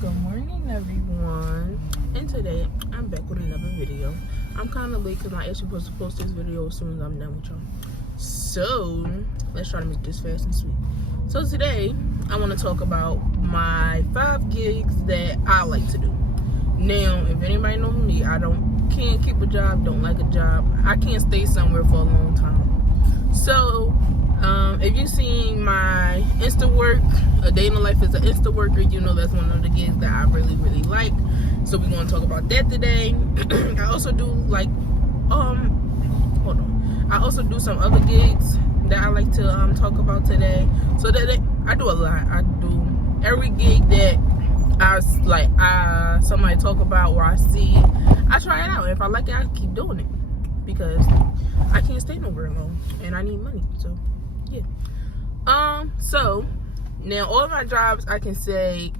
Good morning, everyone. And today I'm back with another video. I'm kind of late because I'm actually supposed to post this video as soon as I'm done with y'all. So let's try to make this fast and sweet. So today I want to talk about my 5 gigs that I like to do. Now, if anybody knows me, I can't keep a job, don't like a job. I can't stay somewhere for a long time. So if you've seen my Insta work, A Day in the Life as an Insta Worker, you know that's one of the gigs that I really like. So we're going to talk about that today. I also do like I also do some other gigs that I like to talk about today. So that I do a lot. I do every gig that somebody talk about or I see, I try it out. If I like it, I keep doing it because I can't stay nowhere long and I need money. So yeah. So now all of my jobs I can say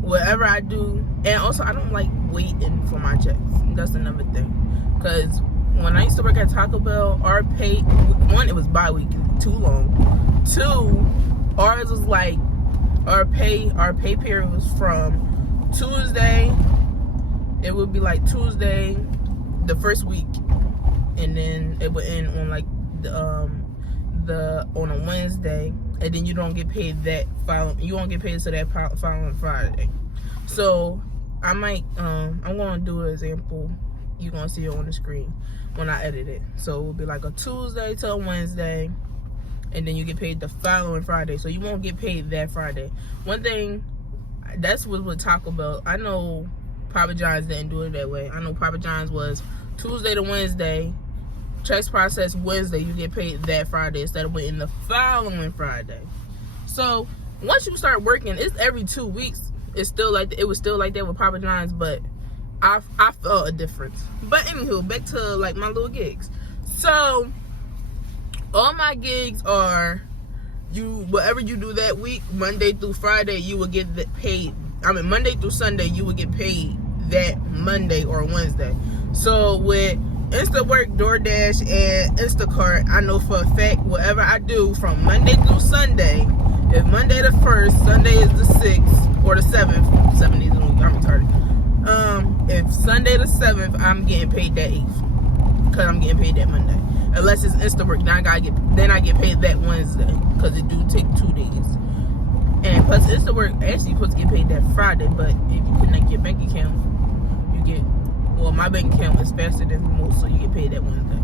whatever I do, and also I don't like waiting for my checks. That's another thing, because when I used to work at Taco Bell, our pay, one, it was bi-weekly, too long. 2, ours was like our pay period was from Tuesday. It would be like Tuesday the first week, and then it would end on like on a Wednesday, and then you don't get paid that you won't get paid to that following Friday. So I might I'm gonna do an example. You're gonna see it on the screen when I edit it. So it will be like a Tuesday to a Wednesday, and then you get paid the following Friday. So you won't get paid that Friday. One thing, that's with Taco Bell. I know Papa John's didn't do it that way. I know Papa John's was Tuesday to Wednesday, checks processed Wednesday, you get paid that Friday instead of waiting the following Friday. So once you start working, it's every 2 weeks. It's still like it was still like that with Papa John's, but I felt a difference. But anywho, back to like my little gigs. So all my gigs are whatever you do that week, Monday through Friday, you will get paid. I mean, Monday through Sunday, you will get paid that Monday or Wednesday. So with Instawork, DoorDash, and Instacart, I know for a fact whatever I do from Monday through Sunday, if Monday the 1st, Sunday is the 6th, or the 7th, 7 days a week, I'm retarded. If Sunday the 7th, I'm getting paid that 8th, because I'm getting paid that Monday. Unless it's Instawork, then I get paid that Wednesday, because it do take 2 days. And plus Instawork actually supposed to get paid that Friday, but if you connect your bank account, you get, well, my bank account is faster than most, so you get paid that Wednesday.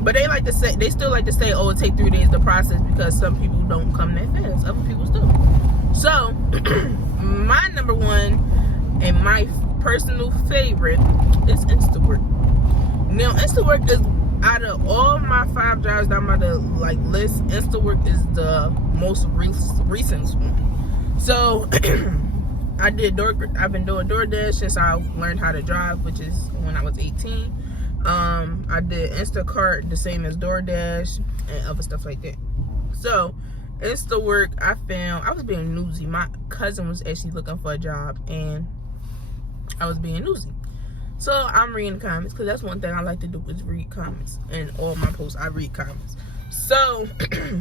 But they still like to say, oh, it take 3 days to process, because some people don't come that fast. Other people still. So my number one and my personal favorite is Instawork. Now Instawork is, out of all my 5 jobs that I'm about to like list, Instawork is the most recent one. So I've been doing DoorDash since I learned how to drive, which is when I was 18. I did Instacart, the same as DoorDash, and other stuff like that. So Instawork, I was being nosy. My cousin was actually looking for a job, and I was being nosy. So I'm reading the comments, because that's one thing I like to do, is read comments. And all my posts, I read comments. So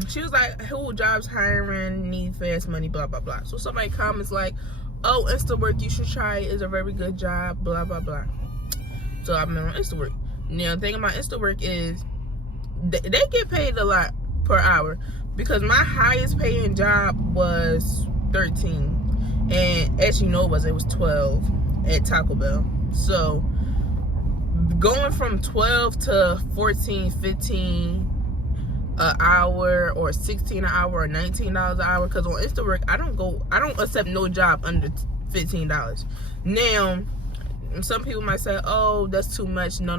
she was like, who jobs hiring, need fast money, blah, blah, blah. So somebody comments like, oh, Instawork, you should try it. It's a very good job, blah, blah, blah. So I've been on Instawork. Now, the thing about Instawork is they get paid a lot per hour, because my highest paying job was 13. And actually, no, it was 12 at Taco Bell. So going from 12 to 14, 15 an hour, or 16 an hour, or $19 an hour, because on Instawork I don't accept no job under $15. Now some people might say, oh, that's too much. No.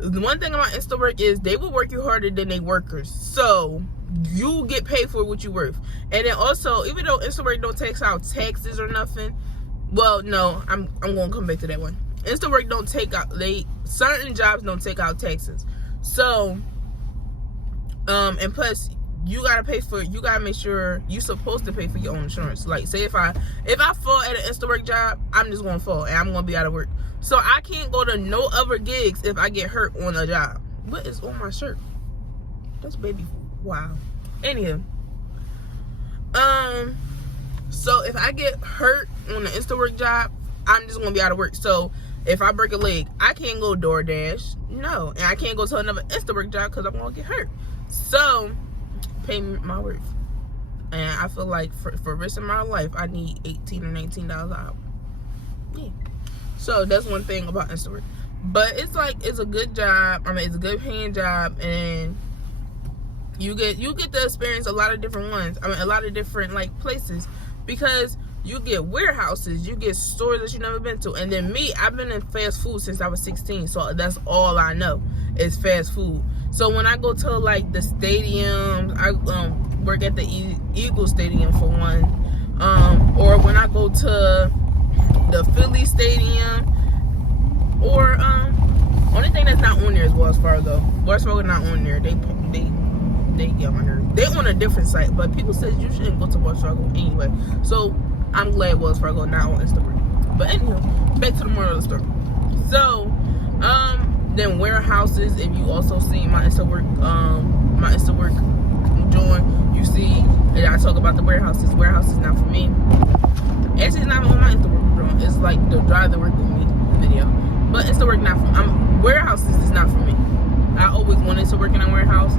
The one thing about Instawork is they will work you harder than they workers, so you get paid for what you're worth. And then also, even though Instawork don't take out taxes or nothing, well, no, I'm gonna come back to that one. Instawork don't take out, certain jobs don't take out taxes. So and plus you gotta make sure you're supposed to pay for your own insurance. Like, say if I fall at an Instawork job, I'm just gonna fall and I'm gonna be out of work. So I can't go to no other gigs if I get hurt on a job. What is on my shirt? That's baby food. Wow. Anywho, So if I get hurt on the Instawork job, I'm just gonna be out of work. So if I break a leg, I can't go DoorDash, no, and I can't go to another Instawork job because I'm gonna get hurt. So pay me my worth. And I feel like for the rest of my life, I need $18 or $19 an hour. Yeah. So that's one thing about Instawork. But it's like, it's a good job. I mean, it's a good paying job, and you get to experience a lot of different ones. I mean, a lot of different like places, because you get warehouses, you get stores that you've never been to. And then me, I've been in fast food since I was 16, so that's all I know is fast food. So when I go to like the stadiums, I work at the Eagle Stadium for one, or when I go to the Philly Stadium, or only thing that's not on there is Wells Fargo. Wells Fargo not on there. They get on there. They on a different site, but people said you shouldn't go to Wells Fargo anyway. So I'm glad Wells Fargo not on Instagram. But anyway, back to the moral of the story. So then warehouses. If you also see my Instawork join, you see that I talk about the warehouses. Warehouses not for me. Actually, it's not on my Instawork join. It's like the drive to work with me video. But Instawork not for warehouses is not for me. I always wanted to work in a warehouse,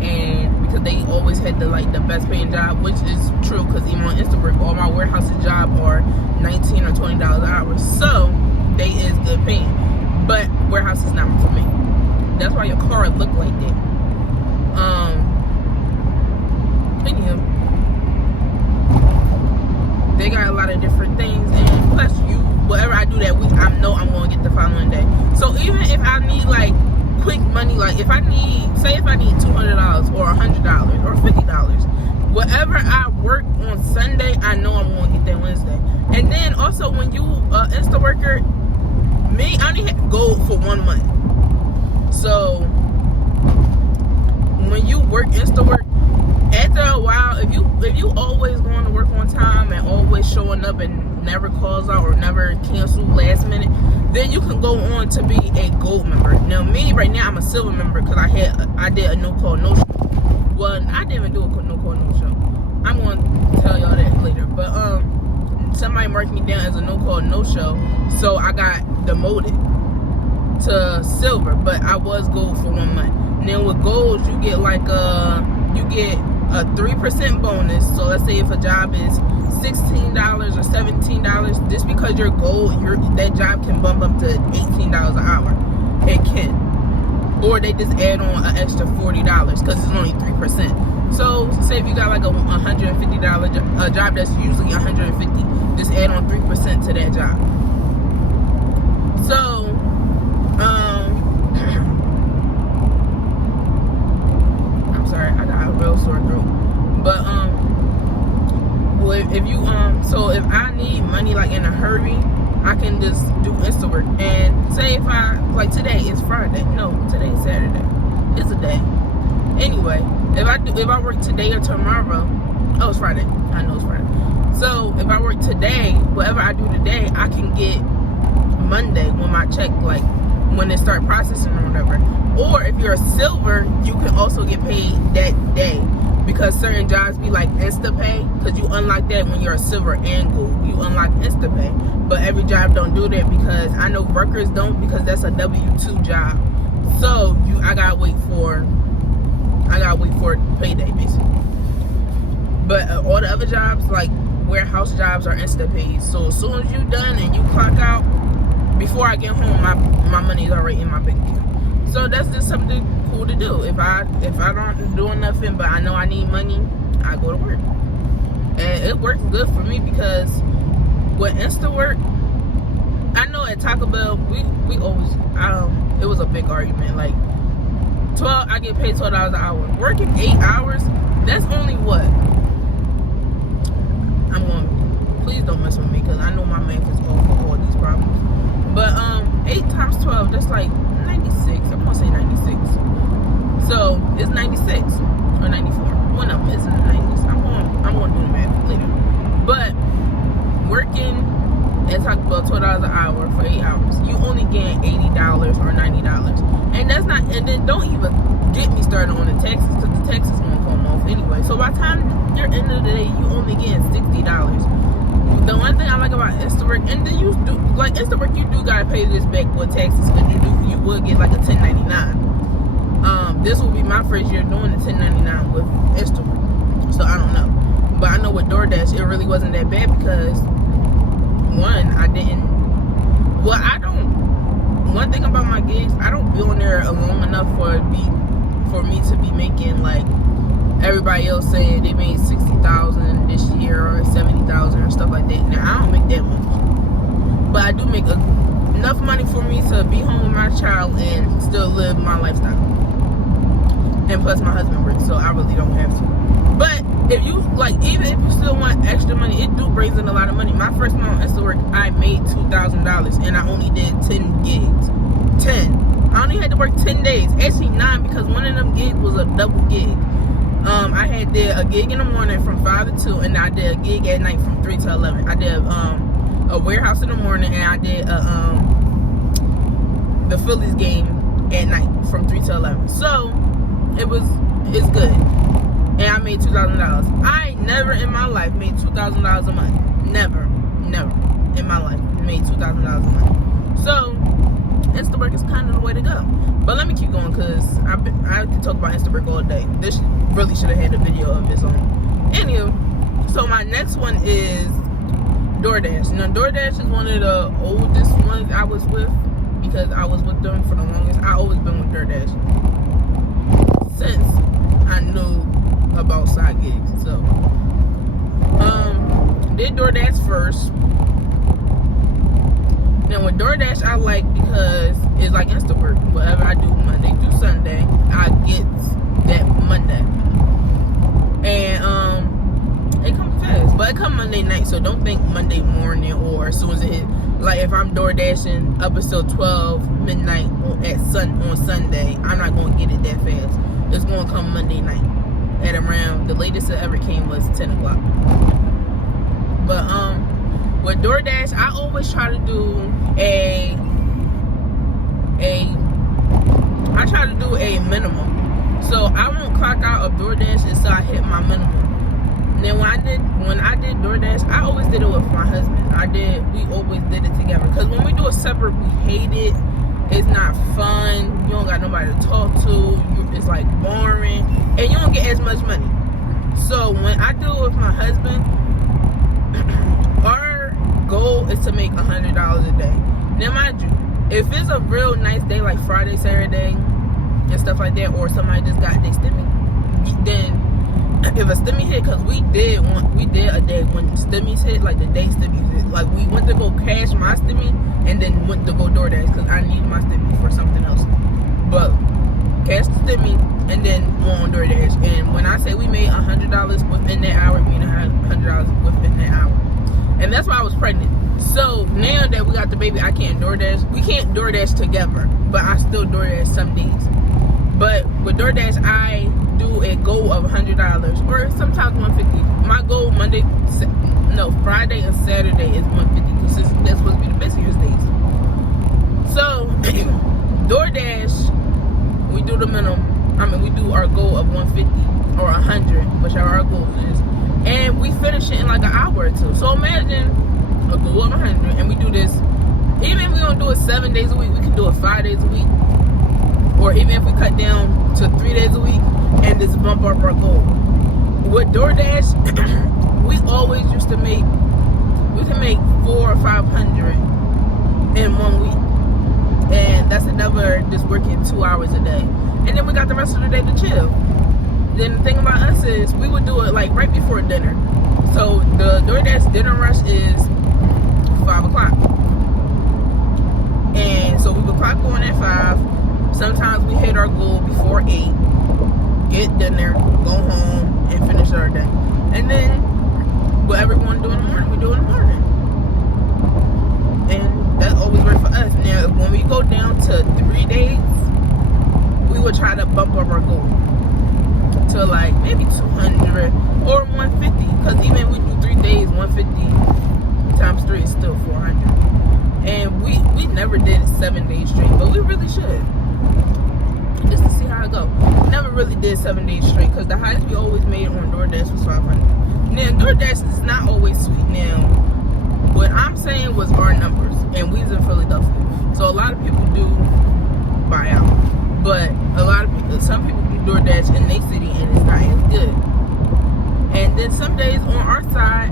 and because they always had the best paying job, which is true, because even on Instawork, all my warehouse jobs are $19 or $20 an hour, so they is good paying. But warehouse is not for me. That's why your car look like that. Anywho, they got a lot of different things, and plus whatever I do that week, I know I'm going to get the following day. So even if I need like quick money, like if I need $200 or $100 or $50, whatever I work on Sunday, I know I'm going to get that Wednesday. And then also, when you Insta worker, me, I only had to go for 1 month. So when you work Insta work, after a while, if you always going to work on time and always showing up and never calls out or never cancel last minute, then you can go on to be a gold member. Now me right now, I'm a silver member because I did a no call no show. Well, I didn't even do a no call no show. I'm going to tell y'all that later. But somebody marked me down as a no call no show, so I got demoted to silver. But I was gold for 1 month. And then with gold, you get like a 3% bonus. So let's say if a job is $16 or $17, just because you're gold, that job can bump up to $18 an hour. It can. Or they just add on an extra $40 because it's only 3%. So say if you got like a $150 a job that's usually $150, just add on 3% to that job. So I'm sorry, I got a real sore throat. But if you so if I need money like in a hurry, I can just do Instawork. And say if I like today is Friday. No, today's Saturday. It's a day. Anyway, if I work today or tomorrow, oh, it's Friday. I know it's Friday. So if I work today, whatever I do today, I can get Monday when my check, like when they start processing or whatever. Or if you're a silver, you can also get paid that day, because certain jobs be like InstaPay, because you unlock that when you're a silver and gold. You unlock InstaPay, but every job don't do that, because I know workers don't, because that's a W-2 job. So I gotta wait for payday basically. But all the other jobs, like warehouse jobs, are InstaPay. So as soon as you done and you clock out, before I get home, my money is already in my bank account. So that's just something cool to do. If I don't doing nothing, but I know I need money, I go to work. And it works good for me, because with Instawork, I know at Taco Bell, we always, it was a big argument. Like, I get paid $12 an hour. Working 8 hours, that's only what? Please don't mess with me, because I know my math is off for all these problems. But 8 times 12, that's like 96. I'm gonna say 96. So it's 96 or 94. One of them is in the 90s. I'm gonna do the math later. But working at Taco Bell $12 an hour for 8 hours, you only get $80 or $90, and that's not. And then don't even get me started on the taxes, because the taxes gonna come off anyway. So by the time you're end of the day, you only getting $60. The one thing I like about Instawork, and then you do like Instawork, you do gotta pay this back with taxes, because you would get like a 1099. This will be my first year doing the 1099 with Instawork, so I don't know. But I know with DoorDash, it really wasn't that bad because one, one thing about my gigs, I don't be on there long enough for me to be making like everybody else saying they made 60,000 this year or 70,000 or stuff like that. Now I don't make that much, but I do make enough money for me to be home with my child and still live my lifestyle. And plus my husband works, so I really don't have to. But if you like, even if you still want extra money, it do brings in a lot of money. My first month on Instawork, I made $2,000, and I only did 10 gigs. 10. I only had to work 10 days. Actually 9, because one of them gigs was a double gig. I did a gig in the morning from 5 to 2, and I did a gig at night from 3 to 11. I did a warehouse in the morning, and I did the Phillies game at night from 3 to 11. So it's good. And I made $2,000. I never in my life made $2,000 a month. Never in my life made $2,000 a month. So Instawork is kind of the way to go. But let me keep going, because I can talk about Instawork all day. This really should have had a video of its own. Anywho, so my next one is DoorDash. Now DoorDash is one of the oldest ones I was with, because I was with them for the longest. I always been with DoorDash since I knew about side gigs. So did DoorDash first. Now with DoorDash, I like because it's like Instawork. Whatever I do Monday through Sunday, I get that Monday. And it comes fast, but it comes Monday night, so don't think Monday morning or as soon as it hit. Like if I'm DoorDashing up until 12 midnight on Sunday, I'm not gonna get it that fast. It's gonna come Monday night at around, the latest it ever came was 10 o'clock. But with DoorDash, I always try to do a minimum. So I won't clock out of DoorDash until I hit my minimum. Then when I did DoorDash, I always did it with my husband. We always did it together. Because when we do it separate, we hate it. It's not fun. You don't got nobody to talk to. It's like boring. And you don't get as much money. So when I do it with my husband, our goal is to make $100 a day. Now mind you, if it's a real nice day like Friday, Saturday, and stuff like that, or somebody just got their stimmy, then if a stimmy hit, because we did a day when stimmies hit, like the day stimmies hit, like we went to go cash my stimmy and then went to go DoorDash because I needed my stimmy for something else. But cash the stimmy and then went on DoorDash. And when I say we made $100 within that hour, we made $100 within that hour. And that's why I was pregnant. So now that we got the baby, I can't DoorDash. We can't DoorDash together, but I still DoorDash some days. But with DoorDash, I do a goal of $100 or sometimes $150. My goal Friday and Saturday is $150 because that's supposed to be the busiest days. So DoorDash, we do the minimum. We do our goal of $150 or $100, whichever our goal is, and we finish it in like an hour or two. So imagine a goal of $100, and we do this. Even if we don't do it 7 days a week, we can do it 5 days a week. Or even if we cut down to 3 days a week and just bump up our goal. With DoorDash, we always used to make, we can make $400 or $500 in 1 week. And that's another just working 2 hours a day. And then we got the rest of the day to chill. Then the thing about us is we would do it like right before dinner. So the DoorDash dinner rush is 5 o'clock. And so we would clock on at 5. Sometimes we hit our goal before 8, get dinner, go home, and finish our day. And then whatever we want to do in the morning, we do in the morning. And that always works for us. Now, when we go down to 3 days, we would try to bump up our goal to like maybe 200 or 150. Because even if we do 3 days, 150 times 3 is still 400. And we never did it 7 days straight, but we really should. Just to see how it goes. Never really did 7 days straight because the highest we always made on DoorDash was 500. Now, DoorDash is not always sweet. Now, what I'm saying was our numbers, and we's in Philadelphia. So a lot of people do buy out. But some people do DoorDash in their city and it's not as good. And then some days on our side,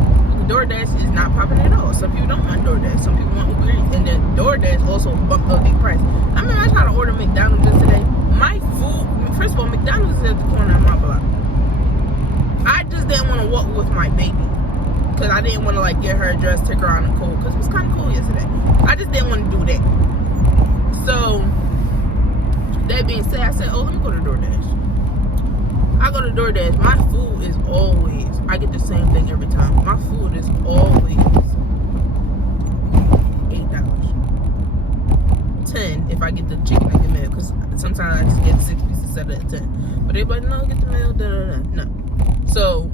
DoorDash is not popping at all. Some people don't want DoorDash. Some people want Uber Eats. And then DoorDash also bumped up their price. I mean, I tried to order McDonald's yesterday. My food, first of all, McDonald's is at the corner of my block. I just didn't want to walk with my baby. Because I didn't want to, like, get her dressed, take her out in the cold. Because it was kind of cold yesterday. I just didn't want to do that. So, that being said, I said, oh, let me go to DoorDash. I go to DoorDash. My food is always, I get the same thing every time. My food is always $8. 10 if I get the chicken and the meal. Because sometimes I just get 6 pieces instead of 10. But they be like, no, get the meal, no. So,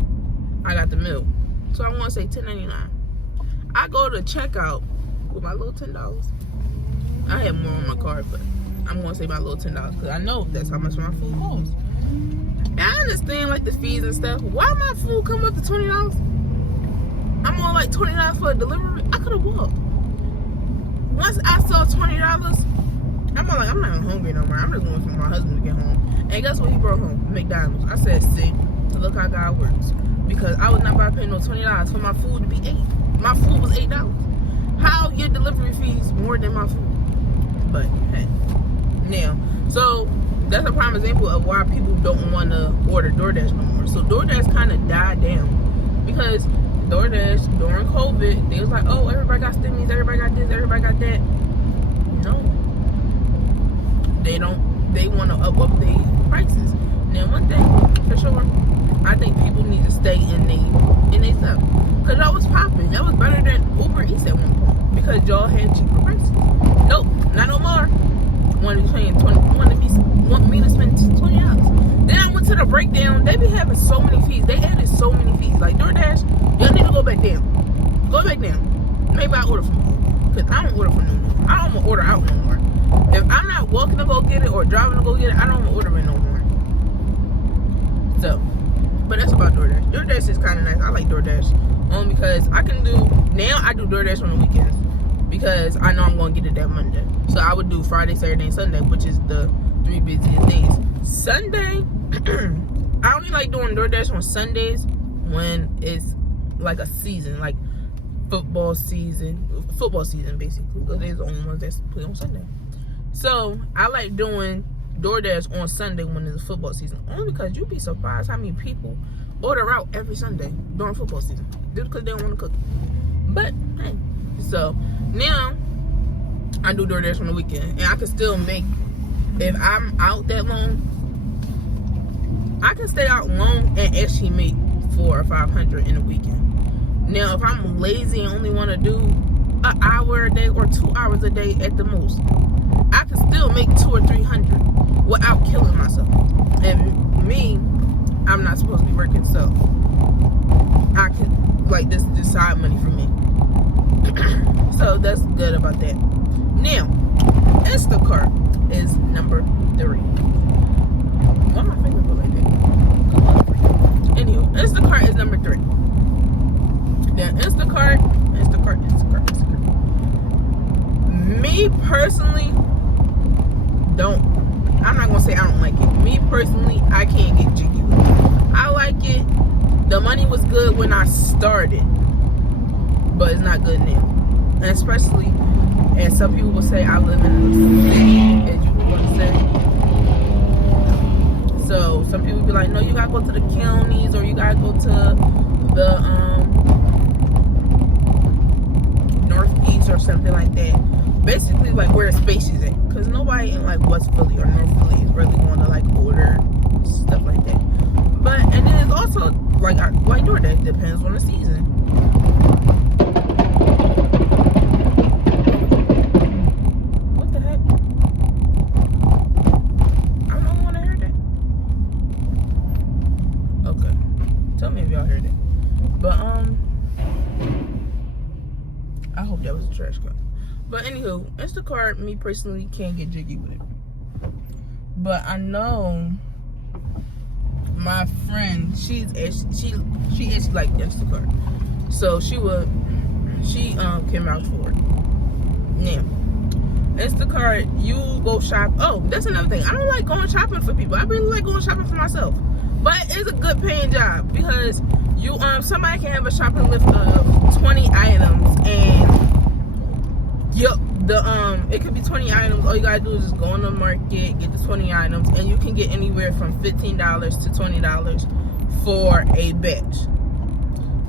I got the meal. So, I want to say $10.99. I go to checkout with my little $10. I have more on my card, but I'm going to say my little $10 because I know that's how much my food costs. And I understand, like, the fees and stuff. Why my food come up to $20? I'm on, like, $20 for a delivery. I could have walked. Once I saw $20, I'm like, I'm not even hungry no more. I'm just waiting for my husband to get home. And guess what he brought home? McDonald's. I said, see, to look how God works. Because I was not about to pay no $20 for my food to be $8. My food was $8. How your delivery fees more than my food? But, hey. Now, so that's a prime example of why people don't want to order DoorDash no more. So DoorDash kind of died down because DoorDash during COVID, they was like, oh, everybody got stimmies, everybody got this, everybody got that. No, they don't. They want to up their prices. Now, one thing for sure, I think people need to stay in their stuff because that was popping. That was better than Uber Eats at one point because y'all had cheaper prices. Nope, not no more. Want me to spend $20. Then I went to the breakdown. They be having so many fees. They added so many fees. Like DoorDash, y'all need to go back down. Go back down. Maybe I order from you. Because I don't order from no more. I don't want to order out no more. If I'm not walking to go get it or driving to go get it, I don't want to order it no more. So, but that's about DoorDash. DoorDash is kind of nice. I like DoorDash. Because I do DoorDash on the weekends. Because I know I'm going to get it that Monday. So I would do Friday, Saturday, and Sunday, which is the 3 busiest days. Sunday, I only like doing DoorDash on Sundays when it's like a season, like football season basically. Because they're the only ones that play on Sunday. So I like doing DoorDash on Sunday when it's football season. Only because you'd be surprised how many people order out every Sunday during football season. Just because they don't want to cook. But, hey. So, now, I do DoorDash on the weekend. And I can still make, if I'm out that long, I can stay out long and actually make $400 or $500 in a weekend. Now, if I'm lazy and only want to do an hour a day or 2 hours a day at the most, I can still make $200 or $300 without killing myself. And me, I'm not supposed to be working, so I can, like, this is just side money for me. So that's good about that. Now, Instacart is number 3. Why my fingers go like that? Anyway, Instacart is number 3. Then Instacart. Me personally, I'm not gonna say I don't like it. Me personally, I can't get jiggy with it. I like it. The money was good when I started, but it's not good now. And especially, as some people will say, I live in a city, as you want to say. So some people be like, no, you gotta go to the counties or you gotta go to the northeast or something like that. Basically, like where the space is at, because nobody in like West Philly or North Philly is really going to like order stuff like that. But and then it's also like DoorDash depends on the season. What the heck? I'm the only one that heard that. Okay, tell me if y'all heard it. But I hope that was a trash can. But anywho, Instacart, me personally, can't get jiggy with it. But I know my friend, she actually like Instacart, so she came out for it. Now, Instacart, you go shop. Oh, that's another thing. I don't like going shopping for people. I really like going shopping for myself. But it's a good paying job because you somebody can have a shopping list of 20 items, and it could be 20 items. All you gotta do is just go on the market, get the 20 items, and you can get anywhere from $15 to $20 for a batch.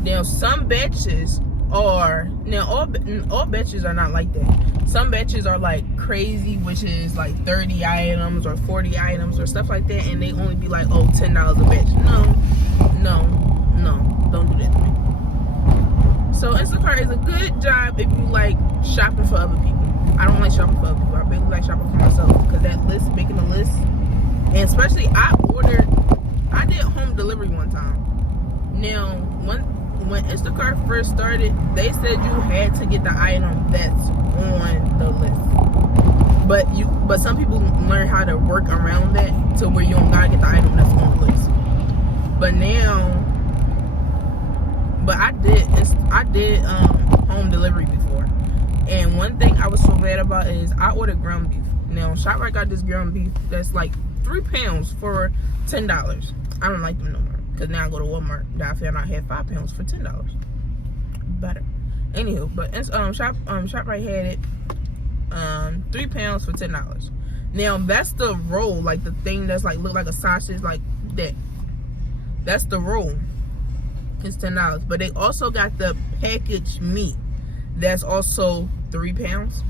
Now, some batches are all batches are not like that. Some batches are like crazy, which is like 30 items or 40 items or stuff like that, and they only be like, oh, $10 a batch. No, don't do that to me. So Instacart is a good job if you like shopping for other people. I don't like shopping for other people. I really like shopping for myself because that list, making a list, and especially I did home delivery one time. Now, when Instacart first started, they said you had to get the item that's on the list. But some people learn how to work around that to where you don't gotta get the item that's on the list. But I did home delivery before. And one thing I was so bad about is I ordered ground beef. Now, ShopRite got this ground beef that's like 3 pounds for $10. I don't like them no more. Because now I go to Walmart that I found out had 5 pounds for $10. Better. Anywho, but ShopRite had it 3 pounds for $10. Now that's the roll, like the thing that's like look like a sausage like that. That's the roll. It's $10. But they also got the packaged meat that's also 3 pounds.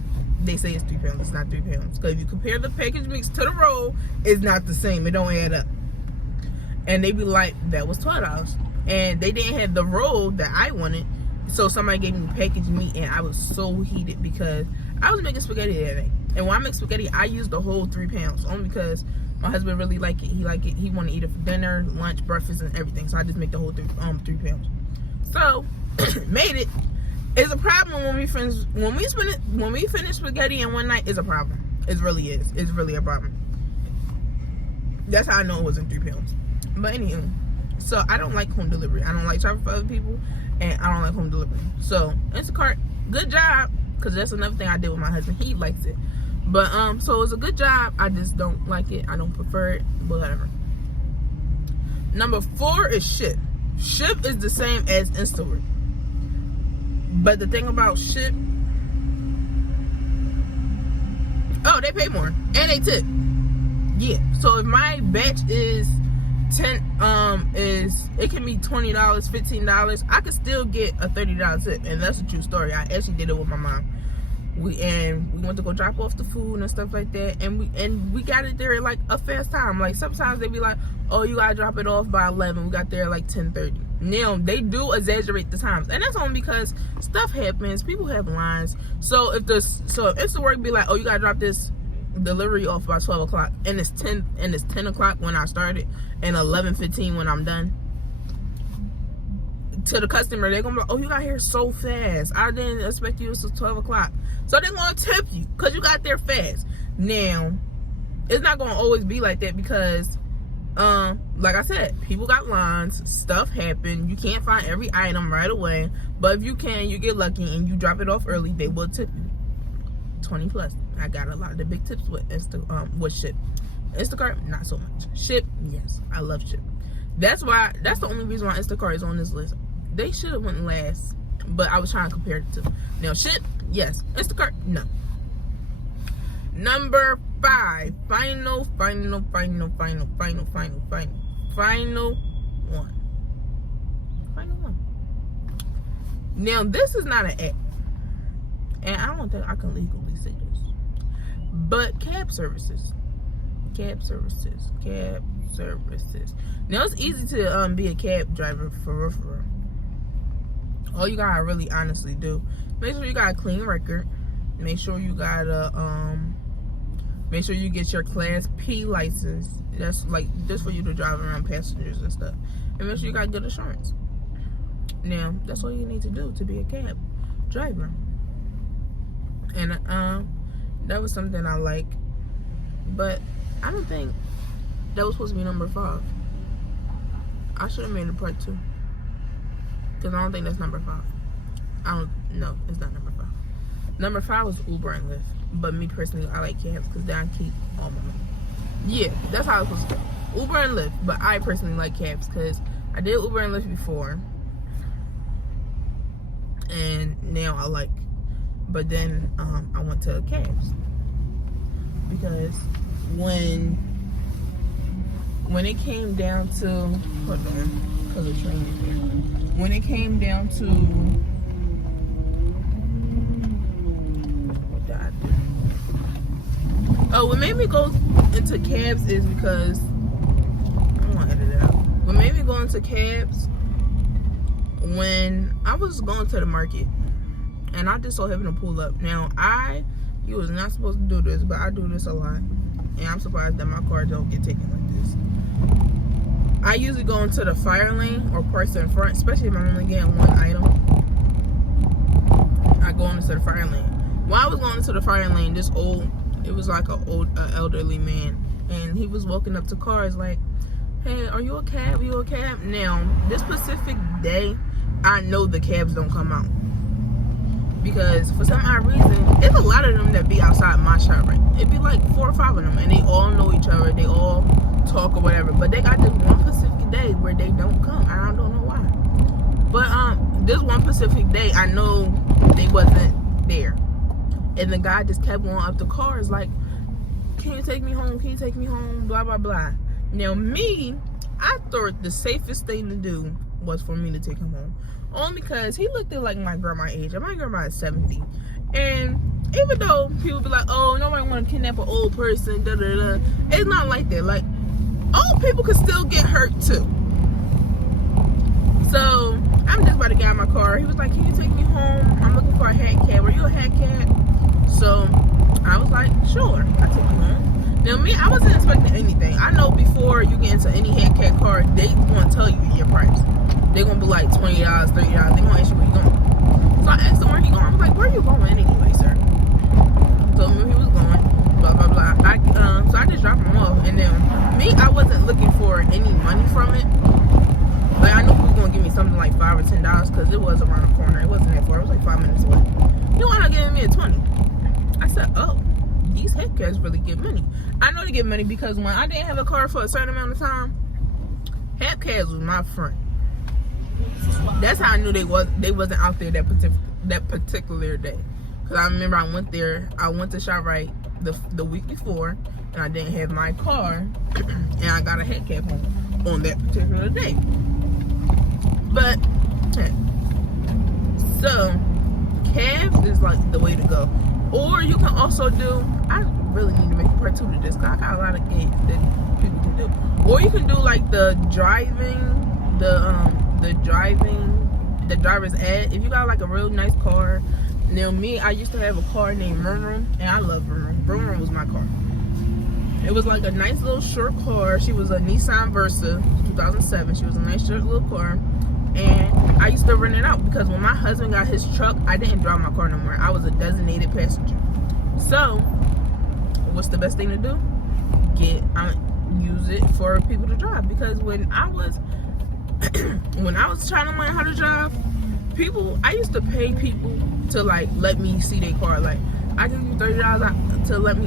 They say it's 3 pounds. It's not 3 pounds. Because if you compare the packaged meats to the roll, it's not the same. It don't add up. And they be like, that was $12. And they didn't have the roll that I wanted. So somebody gave me packaged meat, and I was so heated because I was making spaghetti that day. And when I make spaghetti, I use the whole 3 pounds. Only because my husband really like it. He like it. He want to eat it for dinner, lunch, breakfast, and everything. So I just make the whole 3 pounds. So made it. It's a problem when we finish spaghetti in one night. It's a problem. It really is. It's really a problem. That's how I know it wasn't 3 pounds. But anywho, so I don't like home delivery. I don't like shopping for other people, and I don't like home delivery. So Instacart, good job, because that's another thing I did with my husband. He likes it. But so it's a good job. I just don't like it. I don't prefer it, but whatever. Number 4 is Ship. Ship is the same as Instacart. But the thing about Ship, they pay more and they tip. Yeah. So if my batch is it can be $20, $15. I could still get a $30 tip, and that's a true story. I actually did it with my mom. We went to go drop off the food and stuff like that, and we got it there like a fast time. Like sometimes they be like, oh, you gotta drop it off by 11. We got there like 10:30. Now they do exaggerate the times, and that's only because stuff happens. People have lines. So if Instawork be like, oh, you gotta drop this delivery off by 12 o'clock, and it's 10 o'clock when I started, and 11:15 when I'm done. To the customer, they're gonna be like, oh, you got here so fast. I didn't expect you to 12 o'clock. So they're gonna tip you because you got there fast. Now, it's not gonna always be like that because like I said, people got lines, stuff happen, you can't find every item right away. But if you can, you get lucky and you drop it off early, they will tip you 20 plus. I got a lot of the big tips with Ship. Instacart, not so much. Ship, yes, I love Ship. That's the only reason why Instacart is on this list. They should have went last, but I was trying to compare it to. Now, Ship, yes. Instacart, no. Number 5, final one. Now, this is not an app, and I don't think I can legally say this, but cab services. Now, it's easy to be a cab driver for real. All you gotta really honestly do, make sure you got a clean record. Make sure you got make sure you get your Class P license. That's like just for you to drive around passengers and stuff. And make sure you got good insurance. Now, that's all you need to do to be a cab driver. And that was something I like. But I don't think That was supposed to be number 5. I should have made a part 2. Because I don't think that's number 5. I don't know. It's not number 5. Number 5 was Uber and Lyft. But me personally, I like cabs because then I keep all my money. Yeah, that's how it's supposed to go. Uber and Lyft. But I personally like cabs because I did Uber and Lyft before. And now I like. But then I went to cabs. Because when it came down to, hold on, because the train is here. When it came down to, what did I do? Oh, what made me go into cabs is because, I'm gonna edit it out. What made me go into cabs, when I was going to the market, and I just so happened to pull up. Now, you was not supposed to do this, but I do this a lot. And I'm surprised that my car don't get taken like this. I usually go into the fire lane or parts in front, especially if I'm only getting one item. I go into the fire lane. While I was going into the fire lane, it was like an elderly man. And he was walking up to cars like, hey, are you a cab? Are you a cab? Now, this specific day, I know the cabs don't come out. Because for some odd reason, there's a lot of them that be outside my shop, right? It'd be like 4 or 5 of them, and they all know each other. They all talk or whatever. But they got this one specific day where they don't come. I don't know why. But this one specific day, I know they wasn't there. And the guy just kept going up the cars like, can you take me home? Can you take me home? Blah, blah, blah. Now, I thought the safest thing to do was for me to take him home. Only because he looked at like my grandma age. My grandma is 70. And even though people be like, oh, nobody want to kidnap an old person, da da da. It's not like that. Like, old people can still get hurt too. So, I'm just about to get out of my car. He was like, can you take me home? I'm looking for a hat cab. Are you a hat cab? So, I was like, sure. I take you home. Now, I wasn't expecting anything. I know before you get into any hat cab car, they want to tell you your price. They're going to be like $20, $30. They're going to ask you where you going. So I asked him where he going. I was like, where are you going anyway, sir? Told me where he was going. Blah, blah, blah. So I just dropped him off. And then I wasn't looking for any money from it. Like, I knew he was going to give me something like $5 or $10 because it was around the corner. It wasn't that far. It was like 5 minutes away. You wound up giving me a 20. I said, oh, these head cabs really give money. I know they give money because when I didn't have a car for a certain amount of time, head cabs was my friend. That's how I knew they wasn't out there that particular day. Cause I remember I went to ShopRite the week before, and I didn't have my car, and I got a head cab home on that particular day. But so cabs is like the way to go. Or you can also do. I really need to make a part 2 to this. Cause I got a lot of games that people can do. Or you can do like the driver's ed. If you got like a real nice car. Now I used to have a car named Vroom, and I love Vroom. Vroom was my car. It was like a nice little short car. She was a Nissan Versa 2007. She was a nice short little car, and I used to rent it out because when my husband got his truck, I didn't drive my car no more. I was a designated passenger. So what's the best thing to do? Use it for people to drive. Because when I was trying to learn how to drive, I used to pay people to like let me see their car. Like, I give you $30 to let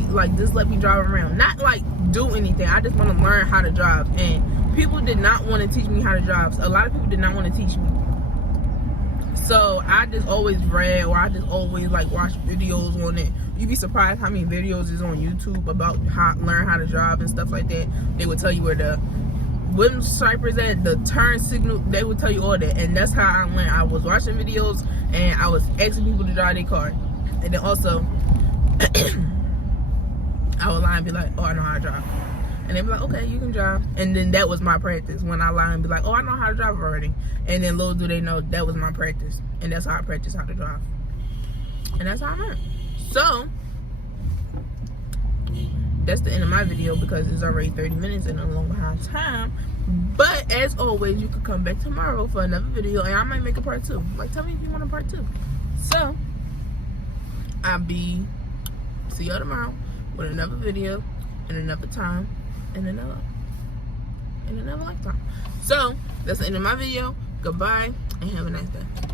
me drive around. Not like do anything. I just want to learn how to drive. And people did not want to teach me how to drive. So a lot of people did not want to teach me. So I just always read, or I just always like watch videos on it. You'd be surprised how many videos is on YouTube about learn how to drive and stuff like that. They would tell you where the wind stripers at, the turn signal, they would tell you all that. And that's how I learned. I was watching videos and I was asking people to drive their car. And then also I would lie and be like, oh, I know how to drive. And they'd be like, okay, you can drive. And then that was my practice. When I lie and be like, oh, I know how to drive already. And then little do they know that was my practice. And that's how I practiced how to drive. And that's how I learned. So that's the end of my video because it's already 30 minutes and a long time. But as always, you can come back tomorrow for another video, and I might make a part 2. Like, tell me if you want a part 2. So see y'all tomorrow with another video and another time and another. in another lifetime. So that's the end of my video. Goodbye and have a nice day.